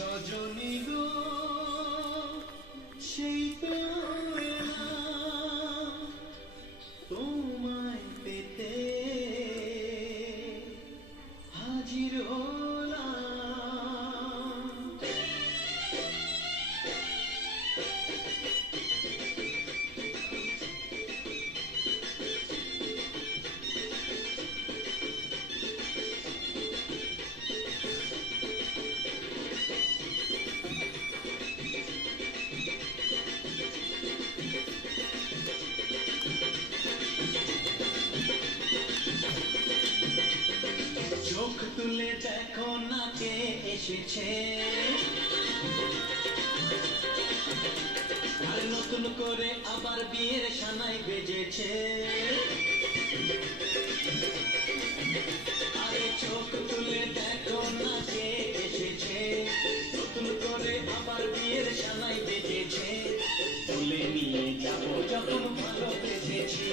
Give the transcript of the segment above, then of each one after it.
সজনী গো সেই তো এলাম তোমায় পেতে হাজির হলাম। চোখ তুলে দেখো না কে এসেছে, আর নতুন করে আবার বিয়ের সানাই বেজেছে। আরে চোখ তুলে দেখো না কে এসেছে, নতুন করে আবার বিয়ের সানাই বেজেছে। তুলে নিয়ে যাবো যখন ভালোবেসেছি,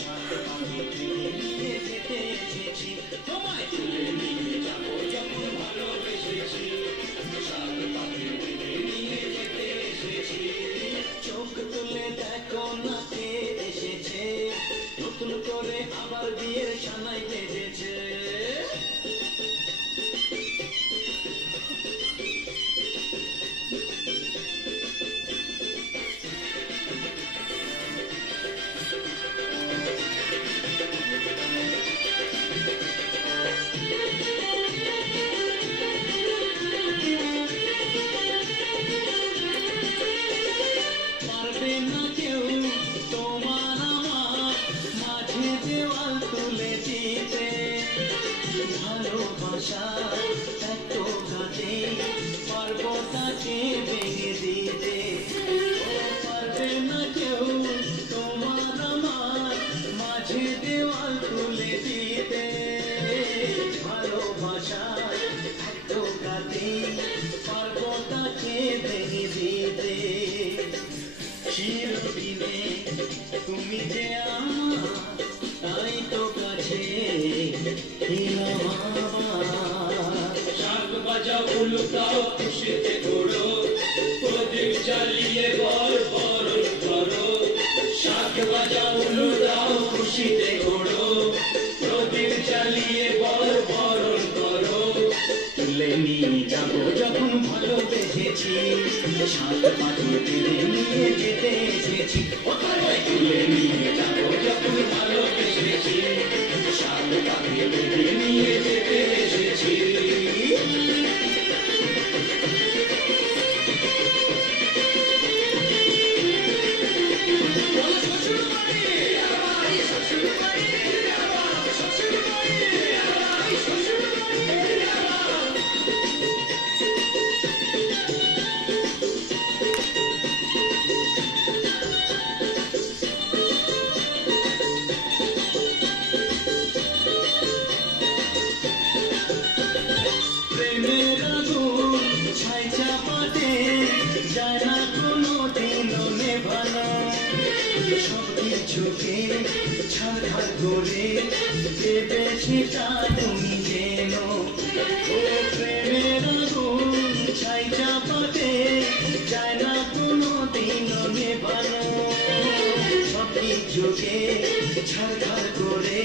সাত পাখিতে নিয়ে যেতে এসেছি। তোমায় তুলে নিয়ে যাবো যখন ভালোবেসেছি, সাত পাখিতে নিয়ে যেতে এসেছি। চোখ তুলে দেখো না কে এসেছে, নতুন করে আবার বিয়ের সানাই বেজেছে। পারবে না কেউ তোমার আমার মাঝে দেওয়াল তুলে দিতে, ভালোবাসা এত ঘাটে পারবো তাকে ভেঙে দিতে। পারবে না কেউ তোমার আমার মাঝে দেওয়াল তুলে দিতে, ভালোবাসা এত ঘাটে পারবো তাকে ভেঙে দিতে। চিরদিনে তুমি যে আমার, তাই তো কাছে এলাম আবার। শাঁখ বাজাও উলুটাও খুশিতে ঘোরো, প্রদীপ জ্বালিয়ে বর বরণ করো। শাঁখ বাজাও উলুটাও খুশিতে ঘোরো, প্রদীপ জ্বালিয়ে বর বরণ করো। তুলে নিয়ে যাবো যখন ভালোবেসেছি, সাত পাখিতে নিয়ে যেতে এসেছি। তুলে নিয়ে যাবো যখন ভালোবেসেছি, সাত পাখিতে নিয়ে যেতে এসেছি। প্রেমের আগুন ছাই চাপাতে যায় না কোনো দিনও নেভানো, সব কিছুকে ছাড়খাড় করে দেবে সেটা তুমি যেন। ও প্রেমের আগুন ছাই চাপাতে যায় না কোনো দিনও নেভানো, সব কিছুকে ছাড়খাড় করে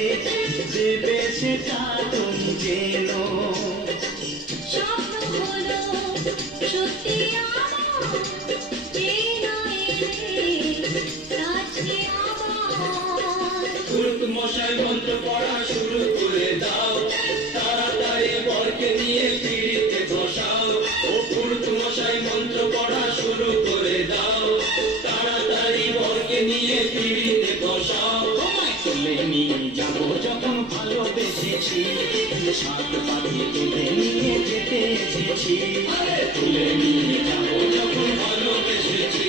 দেবে সেটা তুমি যেন। স্বপ্ন হলো সত্যি আমার, এই নয় রে কাছে আমার। পুরুত মশাই মন্ত্র পড়া শুরু করে দাও, তাড়াতাড়ি বরকে নিয়ে পিড়িতে বসাও। ও পুরুত মশাই মন্ত্র পড়া শুরু করে দাও, তাড়াতাড়ি বরকে নিয়ে পিড়িতে বসাও। তোমায় তুলে নিয়ে যাবো যখন ভালোবেসেছি, সাত পাখিতে নিয়ে যেতে এসেছি। তুলে নিয়ে যাবো যখন ভালোবেসেছি,